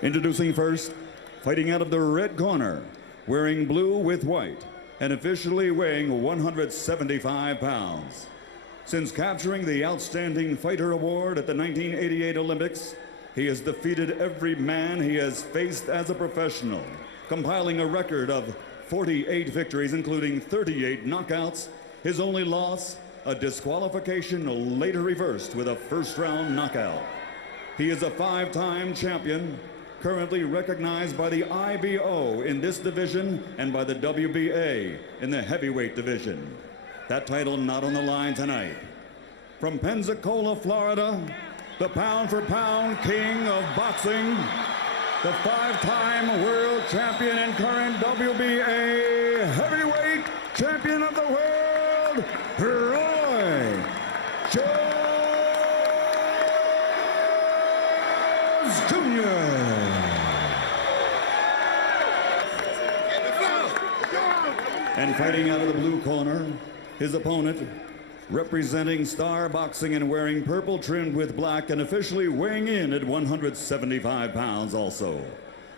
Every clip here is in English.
Introducing first, fighting out of the red corner, wearing blue with white, and officially weighing 175 pounds. Since capturing the Outstanding Fighter Award at the 1988 Olympics, he has defeated every man he has faced as a professional, compiling a record of 48 victories, including 38 knockouts. His only loss, a disqualification later reversed with a first-round knockout. He is a 5-time champion, currently recognized by the IBO in this division and by the WBA in the heavyweight division. That title not on the line tonight. From Pensacola, Florida, the pound-for-pound king of boxing, the 5-time world champion and current WBA heavyweight champion of the world, Roy Jones Jr. And fighting out of the blue corner, his opponent, representing Star Boxing and wearing purple trimmed with black and officially weighing in at 175 pounds also.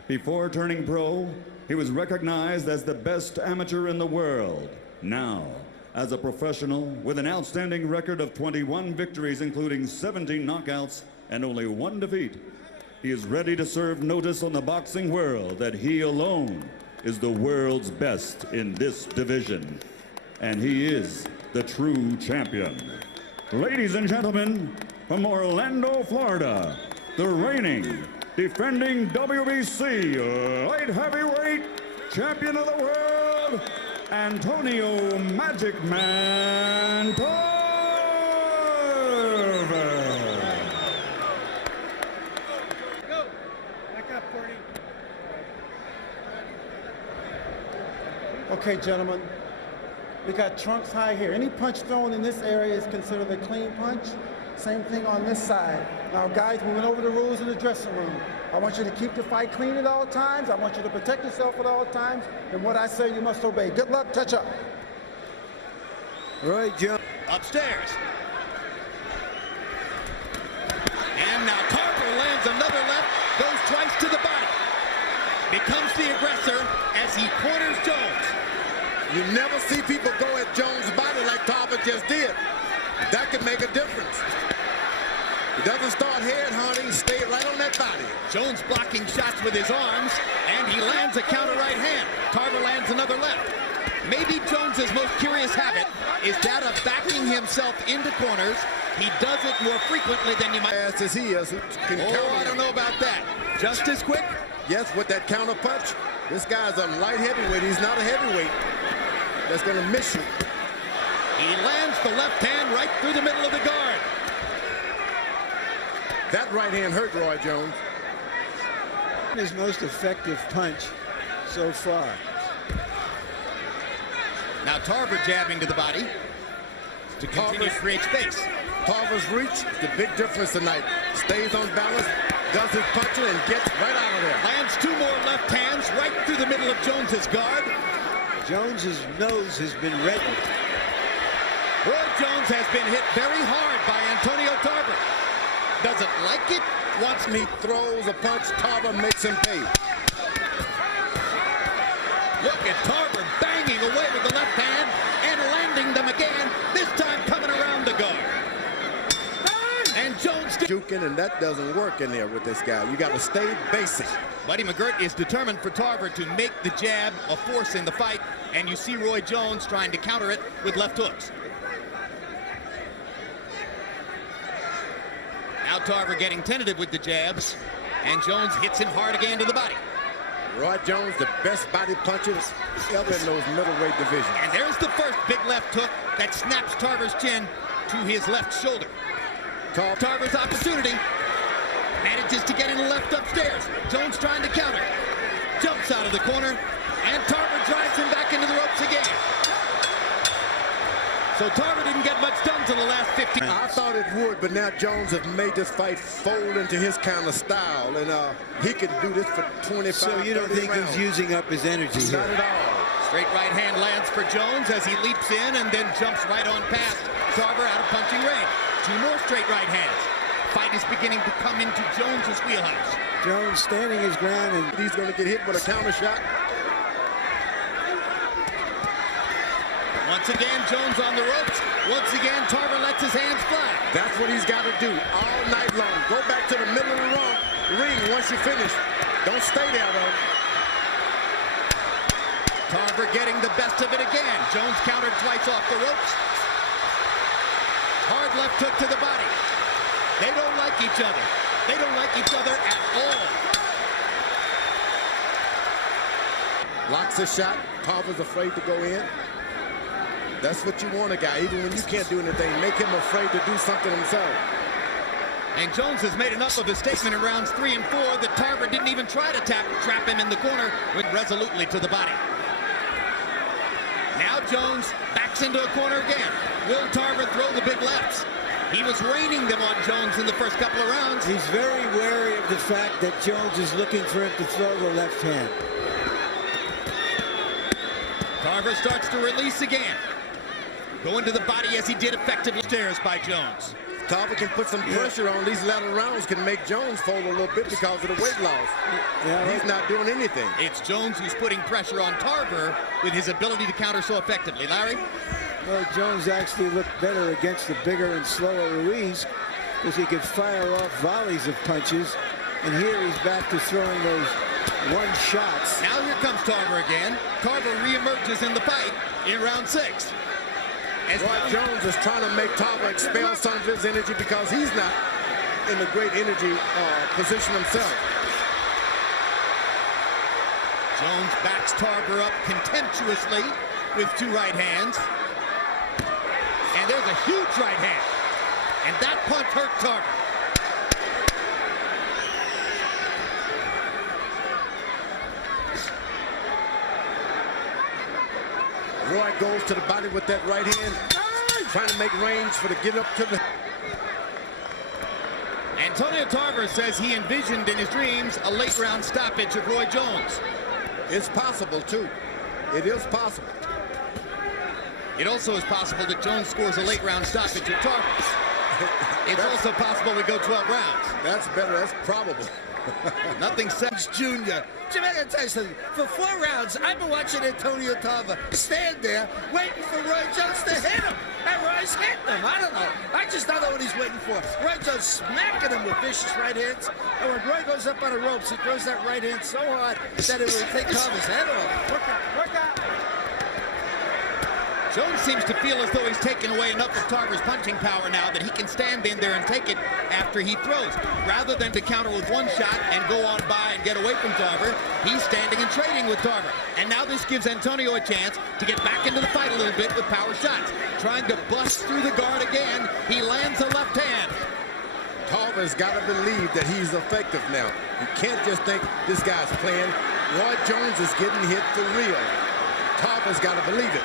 Before turning pro, he was recognized as the best amateur in the world. Now, as a professional with an outstanding record of 21 victories, including 17 knockouts and only 1 defeat, he is ready to serve notice on the boxing world that he alone is the world's best in this division. And he is the true champion. Ladies and gentlemen, from Orlando, Florida, the reigning, defending WBC light heavyweight champion of the world, Antonio Magic Man Tarver. Go. Back up, Courtney. Okay, gentlemen, we got trunks high here. Any punch thrown in this area is considered a clean punch. Same thing on this side. Now, guys, we went over the rules in the dressing room. I want you to keep the fight clean at all times. I want you to protect yourself at all times. And what I say, you must obey. Good luck. Touch up. Roy Jones. Upstairs. And now Tarver lands another left, goes twice to the body. Becomes the aggressor as he corners Jones. You never see people go at Jones' body like Tarver just did. That could make a difference. He doesn't start head hunting, stay right on that body. Jones blocking shots with his arms, and he lands a counter right hand. Tarver lands another left. Maybe Jones's most curious habit is that of backing himself into corners. He does it more frequently than you might. As he is, I don't know about that. Just as quick? Yes, with that counter punch. This guy's a light heavyweight. He's not a heavyweight. That's going to miss you. He lands the left hand right through the middle of the guard. That right hand hurt Roy Jones. His most effective punch so far. Now Tarver jabbing to the body to continue to create space. Tarver's reach, the big difference tonight. Stays on balance, does his punching, and gets right out of there. Lands 2 more left hands right through the middle of Jones's guard. Jones's nose has been reddened. Roy Jones has been hit very hard by Antonio Tarver. Doesn't like it. Once he throws a punch, Tarver makes him pay. Look at Tarver banging away with the left hand and landing them again, this time coming around the guard. And Jones Juking, and that doesn't work in there with this guy. You got to stay basic. Buddy McGirt is determined for Tarver to make the jab a force in the fight, and you see Roy Jones trying to counter it with left hooks. Now Tarver getting tentative with the jabs, and Jones hits him hard again to the body. Roy Jones, the best body punchers ever in those middleweight divisions. And there's the first big left hook that snaps Tarver's chin to his left shoulder. Tarver's opportunity. Manages to get in the left upstairs. Jones trying to counter. Jumps out of the corner, and Tarver drives him back into the ropes again. So Tarver didn't get much done to the last 15. I thought it would, but now Jones has made this fight fold into his kind of style, and he could do this for 25, So you don't think rounds. he's using up his energy Not here? at all. Straight right hand lands for Jones as he leaps in and then jumps right on past Tarver out of punching range. 2 more straight right hands. fight is beginning to come into Jones's wheelhouse. Jones standing his ground, and He's going to get hit with a counter shot. Once again, Jones on the ropes. Once again, Tarver lets his hands fly. That's what he's got to do all night long. Go back to the middle of the ring once you finish. Don't stay there, though. Tarver getting the best of it again. Jones countered twice off the ropes. Hard left hook to the body. They don't like each other. They don't like each other at all. Locks his shot. Tarver's afraid to go in. That's what you want a guy, even when you can't do anything. Make him afraid to do something himself. And Jones has made enough of a statement in rounds 3 and 4 that Tarver didn't even try to trap him in the corner, went resolutely to the body. Now Jones backs into a corner again. Will Tarver throw the big lefts? He was raining them on Jones in the first couple of rounds. he's very wary of the fact that Jones is looking for him to throw the left hand. Tarver starts to release again. Going to the body as he did effectively. Stairs by Jones. Tarver can put some pressure on these latter rounds, can make Jones fold a little bit because of the weight loss. Yeah, He's not doing anything. It's Jones who's putting pressure on Tarver with his ability to counter so effectively. Larry? well, Jones actually looked better against the bigger and slower Ruiz because he could fire off volleys of punches. And here he's back to throwing those one shots. Now here comes Tarver again. Tarver reemerges in the fight in round 6. As Roy Jones is trying to make Tarver expel some of his energy because he's not in a great energy position himself. Jones backs Tarver up contemptuously with 2 right hands. And there's a huge right hand. And that punch hurt Tarver. Roy goes to the body with that right hand, trying to make range for the get up to the... Antonio Tarver says he envisioned in his dreams a late round stoppage of Roy Jones. It's possible, too. It is possible. It also is possible that Jones scores a late round stoppage of Tarver. It's also possible we go 12 rounds. That's better. That's probable. Nothing said. Jr. Jim, I gotta tell you something. For 4 rounds, I've been watching Antonio Tarver stand there waiting for Roy Jones to hit him. And Roy's hitting him. I don't know. I just don't know what he's waiting for. Roy Jones smacking him with vicious right hands. And when Roy goes up on the ropes, he throws that right hand so hard that it will take Tarver's head off. Work out. Jones seems to feel as though he's taken away enough of Tarver's punching power now that he can stand in there and take it after he throws. Rather than to counter with one shot and go on by and get away from Tarver, he's standing and trading with Tarver. And now this gives Antonio a chance to get back into the fight a little bit with power shots. Trying to bust through the guard again. He lands a left hand. Tarver's got to believe that he's effective now. You can't just think this guy's playing. Roy Jones is getting hit for real. Tarver's got to believe it.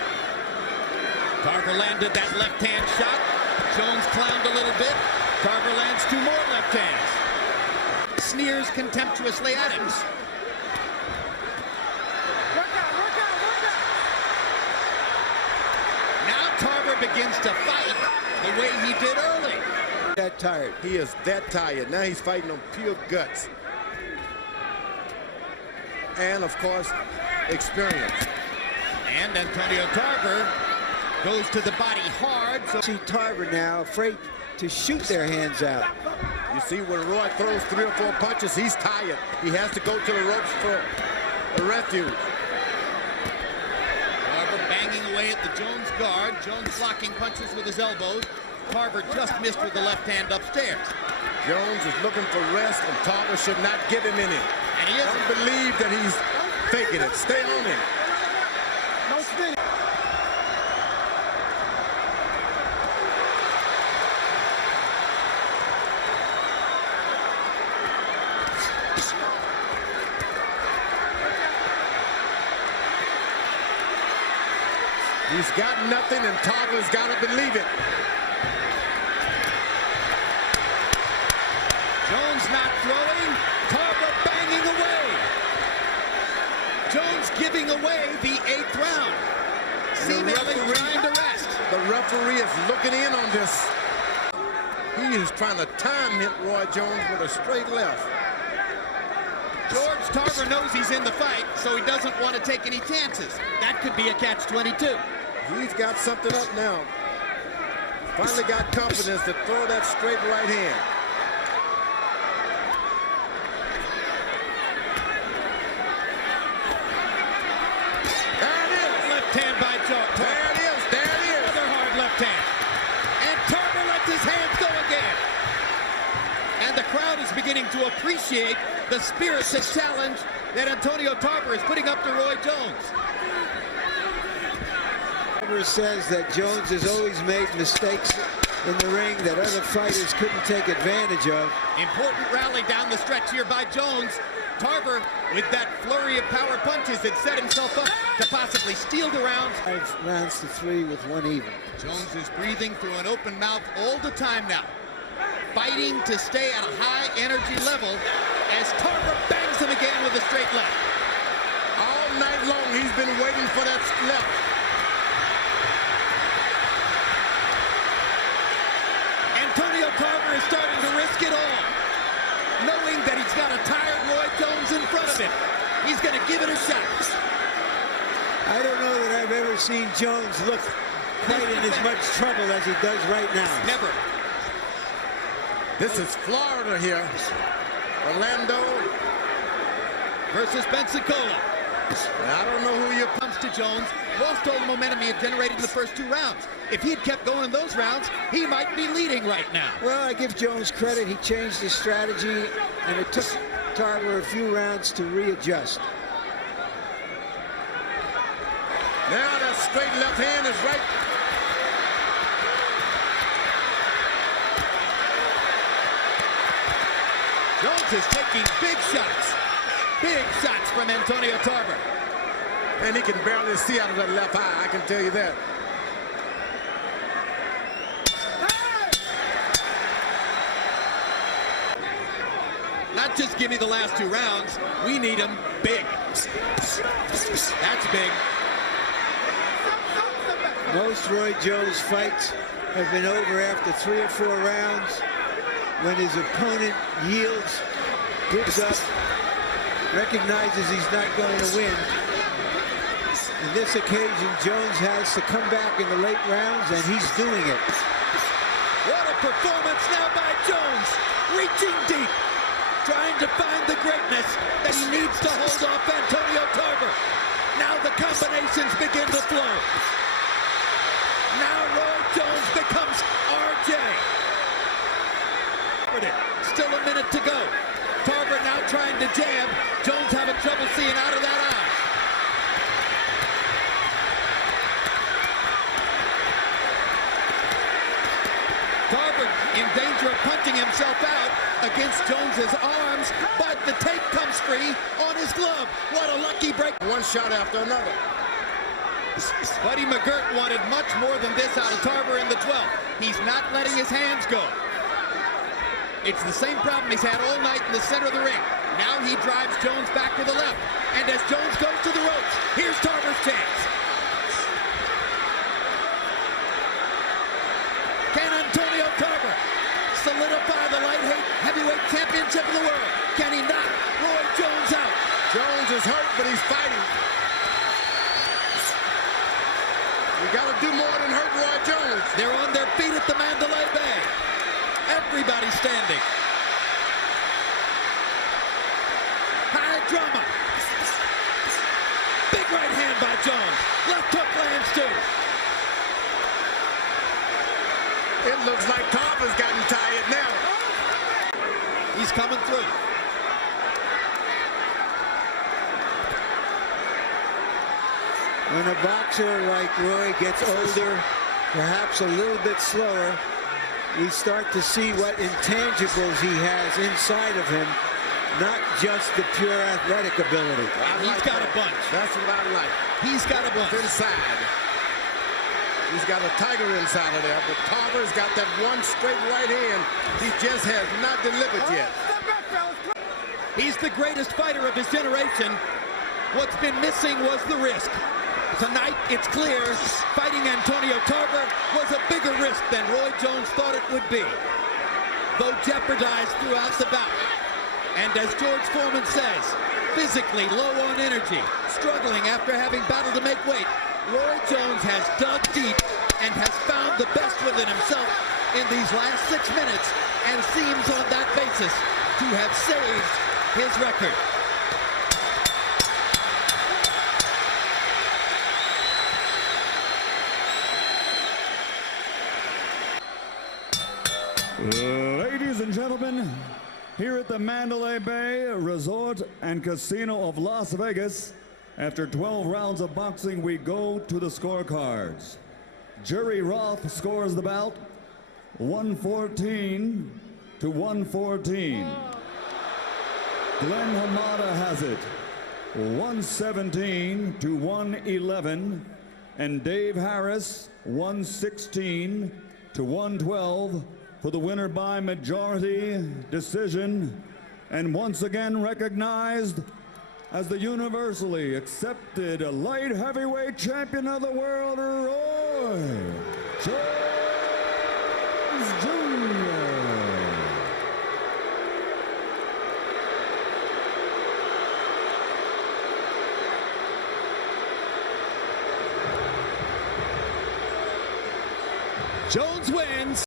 Tarver landed that left hand shot. Jones clowned a little bit. Tarver lands 2 more left hands. Sneers contemptuously at him. Work out. Now Tarver begins to fight the way he did early. That tired. He is that tired. Now he's fighting on pure guts. And, of course, experience. And Antonio Tarver goes to the body hard. So See Tarver now afraid to shoot their hands out. You see, when Roy throws 3 or 4 punches, he's tired. He has to go to the ropes for a refuge. Tarver banging away at the Jones guard. Jones blocking punches with his elbows. Tarver just missed with the left hand upstairs. Jones is looking for rest, and Tarver should not give him any. And he isn't. Don't believe that he's faking it. Stay on him. No spinning. He's got nothing, and Tarver's got to believe it. Jones not throwing. Tarver banging away. Jones giving away the 8th round. Seemingly trying to rest. The referee is looking in on this. He is trying to time hit Roy Jones with a straight left. George Tarver knows he's in the fight, so he doesn't want to take any chances. That could be a catch-22. He's got something up now. Finally got confidence to throw that straight right hand. There it is. Left hand by George. There it is. There it is. Another hard left hand. And Tarver lets his hands go again. And the crowd is beginning to appreciate the spirited challenge that Antonio Tarver is putting up to Roy Jones. Tarver says that Jones has always made mistakes in the ring that other fighters couldn't take advantage of. Important rally down the stretch here by Jones. Tarver, with that flurry of power punches, had set himself up to possibly steal the rounds. 5 rounds to 3 with 1 even. Jones is breathing through an open mouth all the time now, fighting to stay at a high energy level as Tarver bangs him again with a straight left. All night long, he's been waiting for that left. Antonio Tarver is starting to risk it all, knowing that he's got a tired Roy Jones in front of him. He's going to give it a shot. I don't know that I've ever seen Jones look quite in as much trouble as he does right now. Never. This is Florida here. Orlando versus Pensacola. I don't know who you comes to Jones. Lost all the momentum he had generated in the first 2 rounds. If he had kept going in those rounds, he might be leading right now. Well, I give Jones credit. He changed his strategy, and it took Tarver a few rounds to readjust. Now that straight left hand is right. Jones is taking big shots from Antonio Tarver. And he can barely see out of that left eye, I can tell you that. Not just give me the last 2 rounds, we need him big. That's big. Most Roy Jones fights have been over after 3 or 4 rounds when his opponent yields, gives up, recognizes he's not going to win. In this occasion, Jones has to come back in the late rounds, and he's doing it. What a performance now by Jones, reaching deep, trying to find the greatness that he needs to hold off Antonio Tarver. Now the combinations begin to flow. Now Roy Jones becomes RJ. Still a minute to go. Tarver now trying to jab. Jones having trouble seeing out of that eye. Tarver in danger of punching himself out against Jones's arms, but the tape comes free on his glove. What a lucky break. One shot after another. Buddy McGirt wanted much more than this out of Tarver in the 12th. He's not letting his hands go. It's the same problem he's had all night in the center of the ring. Now he drives Jones back to the left. And as Jones goes to the ropes, here's Tarver's chance. Can Antonio Tarver solidify the light heavyweight championship of the world? Can he knock Roy Jones out? Jones is hurt, but he's fighting. We got to do more than hurt Roy Jones. They're on their feet at the Mandalay Bay. Everybody standing. High drama. Big right hand by Jones. Left hook lands too. It looks like Tarver's gotten tired now. He's coming through. When a boxer like Roy gets older, perhaps a little bit slower, we start to see what intangibles he has inside of him, not just the pure athletic ability. He's got a bunch. That's what I like. He's got a bunch. Inside. He's got a tiger inside of there, but Tarver's got that one straight right hand. He just has not delivered yet. He's the greatest fighter of his generation. What's been missing was the risk. Tonight, it's clear, fighting Antonio Tarver was a bigger risk than Roy Jones thought it would be. though jeopardized throughout the bout. And as George Foreman says, physically low on energy, struggling after having battled to make weight, Roy Jones has dug deep and has found the best within himself in these last 6 minutes and seems on that basis to have saved his record. Ladies and gentlemen, here at the Mandalay Bay Resort and Casino of Las Vegas, after 12 rounds of boxing, we go to the scorecards. Jerry Roth scores the bout 114 to 114. Glenn Hamada has it 117 to 111. And Dave Harris 116 to 112 for the winner by majority decision, and once again recognized as the universally accepted light heavyweight champion of the world, Roy Jones Jr. Jones wins.